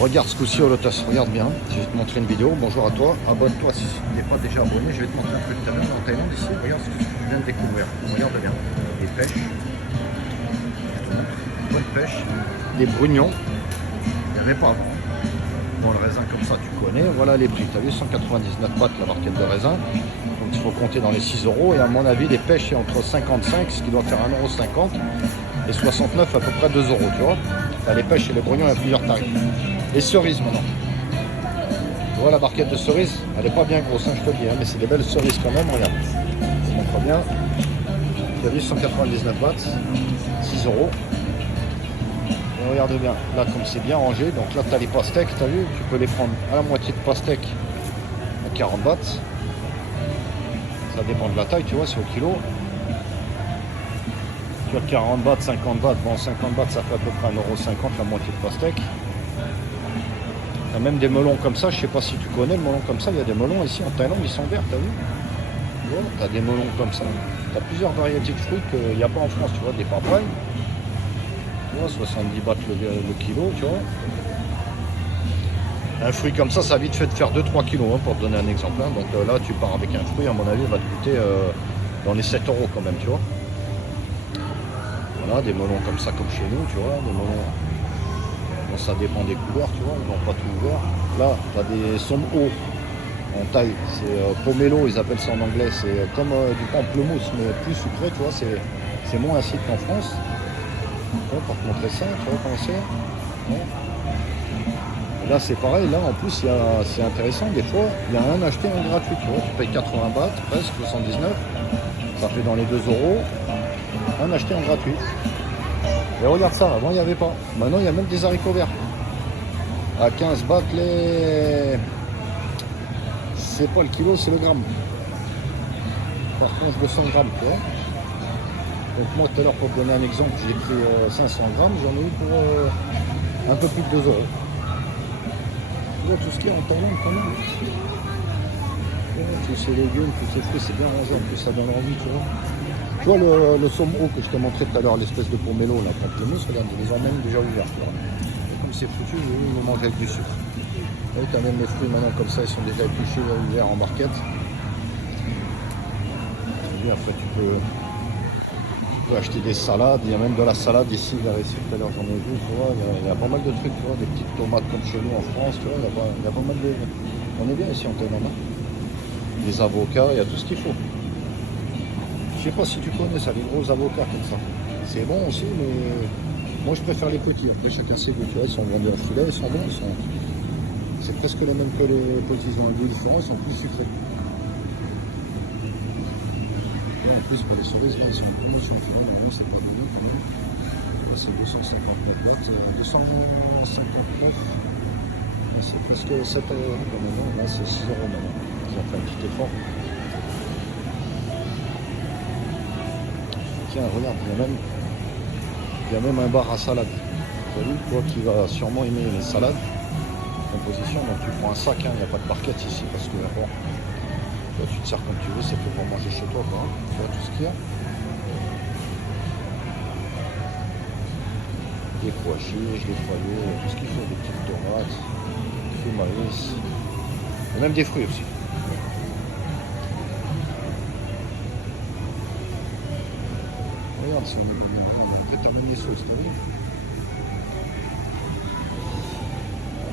Regarde ce coup-ci au Lotus, regarde bien. Je vais te montrer une vidéo. Bonjour à toi. Abonne-toi si tu n'es pas déjà abonné. Je vais te montrer un truc tout à l'heure en Thaïlande ici. Regarde ce que je viens de découvrir. Regarde bien. Des pêches. Bonne pêche. Des brugnons. Il n'y avait pas avant. Bon, le raisin comme ça, tu connais. Voilà les prix. Tu as vu, 199 bahts la barquette de raisin. Donc il faut compter dans les 6 euros. Et à mon avis, les pêches, c'est entre 55, ce qui doit faire 1,50 € et 69 à peu près 2 euros, tu vois. T'as les pêches et les brugnons, il y a plusieurs tarifs. Les cerises maintenant. Tu vois la barquette de cerises, elle n'est pas bien grosse, hein, je te le dis, hein, mais c'est des belles cerises quand même, regarde. Je te montre bien. Tu as vu 199 bahts, 6 euros. Et regarde bien, là comme c'est bien rangé, donc là tu as les pastèques, tu as vu, tu peux les prendre à la moitié de pastèque à 40 bahts. Ça dépend de la taille, tu vois, c'est au kilo. Tu as 40 bahts, 50 bahts, bon 50 bahts ça fait à peu près 1,50 € la moitié de pastèque. Tu as même des melons comme ça, je sais pas si tu connais le melon comme ça, il y a des melons ici en Thaïlande, ils sont verts, tu as vu. Tu as des melons comme ça, tu as plusieurs variétés de fruits qu'il n'y a pas en France, tu vois, des papayes. Tu vois, 70 bahts le kilo, tu vois. Un fruit comme ça a vite fait de faire 2-3 kilos, hein, pour te donner un exemple. Hein. Donc là, tu pars avec un fruit, à mon avis, il va te coûter dans les 7 € quand même, tu vois. Voilà, des melons comme ça, comme chez nous, tu vois, des melons. Bon, ça dépend des couleurs, tu vois, ils n'ont pas tout ouvert. Là, tu as des sommeaux en taille, c'est pomelo, ils appellent ça en anglais, c'est comme du pamplemousse, mais plus sucré, tu vois, c'est moins acide qu'en France. Ouais, pour te montrer ça, tu vois comment c'est. Ouais. Là, c'est pareil, là, en plus, c'est intéressant, des fois, il y a un acheté, un gratuit, tu vois, tu payes 80 bahts, presque 79, ça fait dans les 2 euros. Un acheté en gratuit. Et regarde ça, avant il n'y avait pas. Maintenant il y a même des haricots verts. À 15 bahts les. C'est pas le kilo, c'est le gramme. Par contre 200 grammes, tu vois. Donc moi tout à l'heure pour te donner un exemple, j'ai pris 500 grammes, j'en ai eu pour un peu plus de 2 euros. Tu vois tout ce qu'il y a en Thaïlande quand même. Tous ces légumes, tous ces fruits, c'est bien rangé, en plus ça donne envie, tu vois. Tu vois le sommeau que je t'ai montré tout à l'heure, l'espèce de pomelo, là, pamplemousse, regarde, ils les ont même déjà ouverts, tu vois. Et comme c'est foutu, ils vont manger avec du sucre. Et tu as même les fruits maintenant comme ça, ils sont déjà épluchés, ouverts en barquette. Et après tu peux acheter des salades, il y a même de la salade ici, vers ici, tout à l'heure j'en ai vu, tu vois, il y a pas mal de trucs, tu vois, des petites tomates comme chez nous en France, tu vois, il y a pas mal de... On est bien ici en Thaïlande, hein. Les avocats, il y a tout ce qu'il faut. Je sais pas si tu connais ça, les gros avocats comme ça. C'est bon aussi, mais moi je préfère les petits. Après chacun ses goûts, tu vois, ils sont vendus en filet, ils sont bons, c'est presque les mêmes que les petits, ils ont un goût différent, ils sont plus sucrés. Là, en plus, pour les cerises, là, ils sont en promotion, tu vois, normalement c'est pas bien. Là c'est 259 bahts, 259, c'est presque 7 € quand même, là c'est 6 € maintenant. Ils ont fait un petit effort. Tiens, regarde, il y a même un bar à salade. Tu as vu, toi qui vas sûrement aimer les salades, composition, donc tu prends un sac, hein, il n'y a pas de barquette ici, parce que bon, toi, tu te sers comme tu veux, c'est fait pour manger chez toi, quoi, hein. Tu vois tout ce qu'il y a. Des pois chiches, des poireaux, tout ce qu'il faut, des petites tomates, du maïs, et même des fruits aussi. Regarde, c'est une déterminée sauce, t'as vu?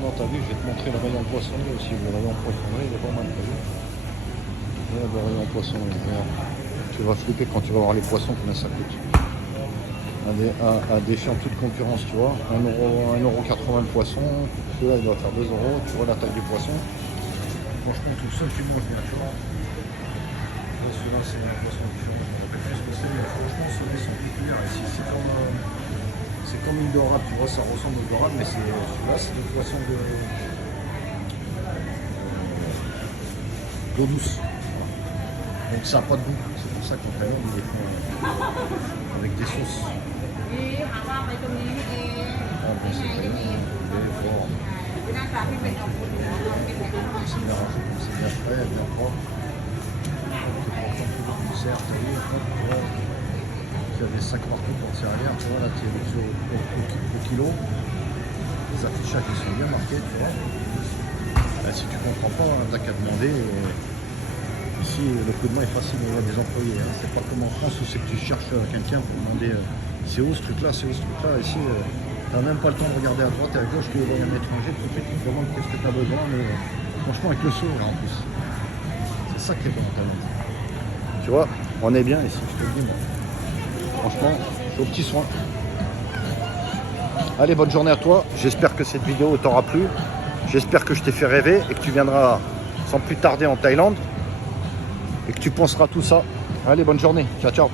Non, t'as vu, je vais te montrer le rayon poissonnerie aussi. Le rayon poissonnerie, il est pas mal, t'as vu? Regarde le rayon poissonnerie, regarde. Tu vas flipper quand tu vas voir les poissons, combien ça coûte. Un défi en toute concurrence, tu vois. 1,80 € le poisson. Celui-là, il doit faire 2 €. Tu vois la taille du poisson. Franchement, tout seul, tu manges bien, tu vois. Celui-là, c'est un poisson différent. Franchement, ceux-là sont populaires ici. C'est comme une dorade, tu vois, ça ressemble aux dorades, mais celui-là, c'est des poissons d'eau douce. Voilà. Donc ça n'a pas de goût. C'est pour ça qu'en Thaïlande, ils les font avec des sauces. Ah, bon, c'est thaïlandais. C'est bien rangé, c'est bien frais, bien propre. Tu as des sacs partout pour te servir, tu vois, là tu es au kilo. les affichages ils sont bien marqués, tu vois. Si tu comprends pas, hein, t'as qu'à demander. Ici, le coup de main est facile, il y a des employés. Hein. C'est pas comme en France où c'est que tu cherches quelqu'un pour demander c'est où ce truc-là, c'est où ce truc-là. Ici, t'as même pas le temps de regarder à droite et à gauche, tu vois un étranger, tout de suite, tu te demandes qu'est-ce que tu as besoin, mais franchement, avec le sourire en plus. C'est ça qui est bon en Thaïlande. Tu vois, on est bien ici, je te le dis. Moi. Franchement, c'est au petit soin. Allez, bonne journée à toi. J'espère que cette vidéo t'aura plu. J'espère que je t'ai fait rêver et que tu viendras sans plus tarder en Thaïlande et que tu penseras tout ça. Allez, bonne journée. Ciao, ciao.